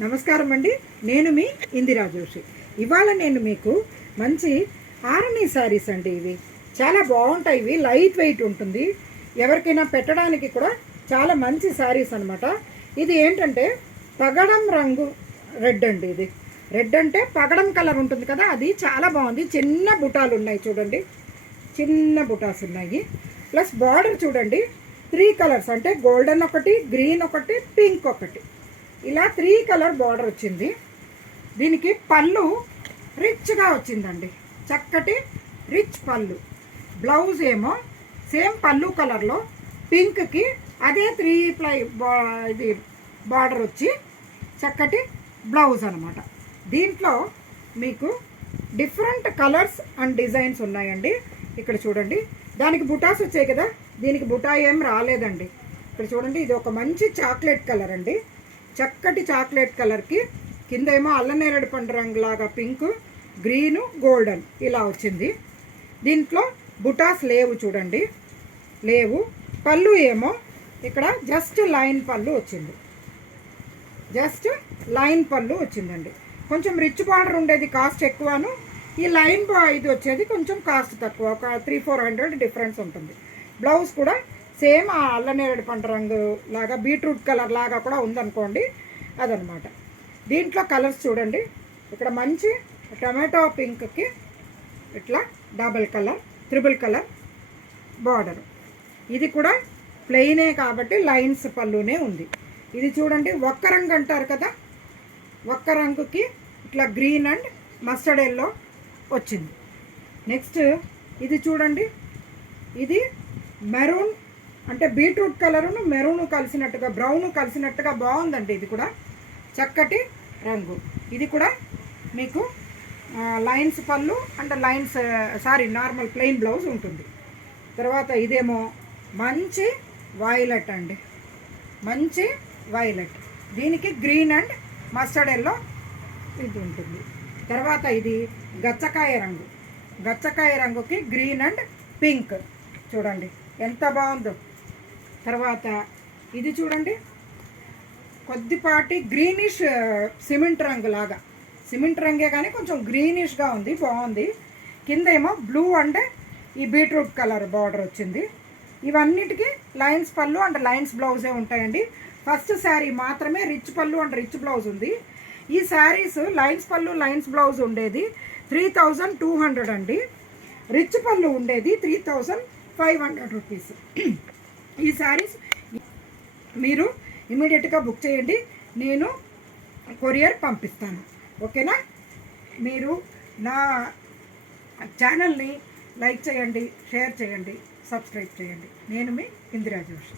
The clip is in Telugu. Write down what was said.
నమస్కారం అండి. నేను మీ ఇందిరా జోషి. ఇవాళ నేను మీకు మంచి ఆరణి శారీస్ అండి. ఇవి చాలా బాగుంటాయి. ఇవి లైట్ వెయిట్ ఉంటుంది, ఎవరికైనా పెట్టడానికి కూడా చాలా మంచి శారీస్ అనమాట. ఇది ఏంటంటే పగడం రంగు రెడ్ అండి. ఇది రెడ్ అంటే పగడం కలర్ ఉంటుంది కదా, అది చాలా బాగుంది. చిన్న బుటాలు ఉన్నాయి చూడండి, చిన్న బుటాస్ ఉన్నాయి. ప్లస్ బార్డర్ చూడండి, 3 కలర్స్ అంటే గోల్డెన్ ఒకటి, గ్రీన్ ఒకటి, పింక్ ఒకటి, ఇలా 3 కలర్ బార్డర్ వచ్చింది. దీనికి పళ్ళు రిచ్గా వచ్చిందండి, చక్కటి రిచ్ పళ్ళు. బ్లౌజ్ ఏమో సేమ్ పళ్ళు కలర్లో పింక్కి అదే 3 ప్లై ఇది బార్డర్ వచ్చి చక్కటి బ్లౌజ్ అనమాట. దీంట్లో మీకు డిఫరెంట్ కలర్స్ అండ్ డిజైన్స్ ఉన్నాయండి. ఇక్కడ చూడండి, దానికి బుటాస్ వచ్చాయి కదా, దీనికి బుటా ఏం రాలేదండి. ఇక్కడ చూడండి, ఇది ఒక మంచి చాక్లెట్ కలర్ అండి. చక్కటి చాక్లెట్ కలర్కి కింద ఏమో అల్లనేరేడు పండు రంగులాగా పింక్, గ్రీను, గోల్డెన్ ఇలా వచ్చింది. దీంట్లో బుటాస్ లేవు చూడండి, లేవు. పళ్ళు ఏమో ఇక్కడ జస్ట్ లైన్ పళ్ళు వచ్చింది, జస్ట్ లైన్ పళ్ళు వచ్చిందండి. కొంచెం రిచ్ బార్డర్ ఉండేది కాస్ట్ ఎక్కువను, ఈ లైన్ ఇది వచ్చేది కొంచెం కాస్ట్ తక్కువ, ఒక 300-400 డిఫరెన్స్ ఉంటుంది. బ్లౌజ్ కూడా సేమ్ ఆ అల్లనేరేడు పండు రంగు లాగా బీట్రూట్ కలర్ లాగా కూడా ఉందనుకోండి, అదనమాట. దీంట్లో కలర్స్ చూడండి, ఇక్కడ మంచి టమాటో పింక్కి ఇట్లా double colour, triple colour border. ఇది కూడా ప్లెయినే కాబట్టి లైన్స్ పళ్ళునే ఉంది. ఇది చూడండి, ఒక్క రంగు అంటారు కదా, ఒక్క రంగుకి ఇట్లా గ్రీన్ అండ్ మస్టర్డ్ ఎల్లో వచ్చింది. నెక్స్ట్ ఇది చూడండి, ఇది మెరూన్ అంటే బీట్రూట్ కలరును మెరూన్ కలిసినట్టుగా, బ్రౌన్ కలిసినట్టుగా బాగుందండి. ఇది కూడా చక్కటి రంగు. ఇది కూడా మీకు లైన్స్ పళ్ళు అంటే లైన్స్ నార్మల్ ప్లెయిన్ బ్లౌజ్ ఉంటుంది. తర్వాత ఇదేమో మంచి వైలెట్ అండి, మంచి వైలెట్, దీనికి గ్రీన్ అండ్ మస్టర్డ్ ఎల్లో ఇది ఉంటుంది. తర్వాత ఇది గచ్చకాయ రంగు, గచ్చకాయ రంగుకి గ్రీన్ అండ్ పింక్ చూడండి ఎంత బాగుందో. తర్వాత ఇది చూడండి, కొద్దిపాటి గ్రీనిష్ సిమెంట్ రంగు లాగా, సిమెంట్ రంగే కానీ కొంచెం గ్రీనిష్గా ఉంది, బాగుంది. కింద ఏమో బ్లూ అండ్ ఈ బీట్రూట్ కలర్ బార్డర్ వచ్చింది. ఇవన్నిటికీ లైన్స్ పళ్ళు అండ్ లైన్స్ బ్లౌజే ఉంటాయండి. ఫస్ట్ శారీ మాత్రమే రిచ్ పళ్ళు అండ్ రిచ్ బ్లౌజ్ ఉంది. ఈ శారీస్ లైన్స్ పళ్ళు లైన్స్ బ్లౌజ్ ఉండేది 3200 అండి, రిచ్ పళ్ళు ఉండేది 3500 రూపీస్. ఈ శారీస్ మీరు ఇమీడియట్గా బుక్ చేయండి, నేను కొరియర్ పంపిస్తాను. ఓకేనా? మీరు నా ఛానల్ని లైక్ చేయండి, షేర్ చేయండి, సబ్స్క్రైబ్ చేయండి. నేను మీ ఇందిరా జోషి.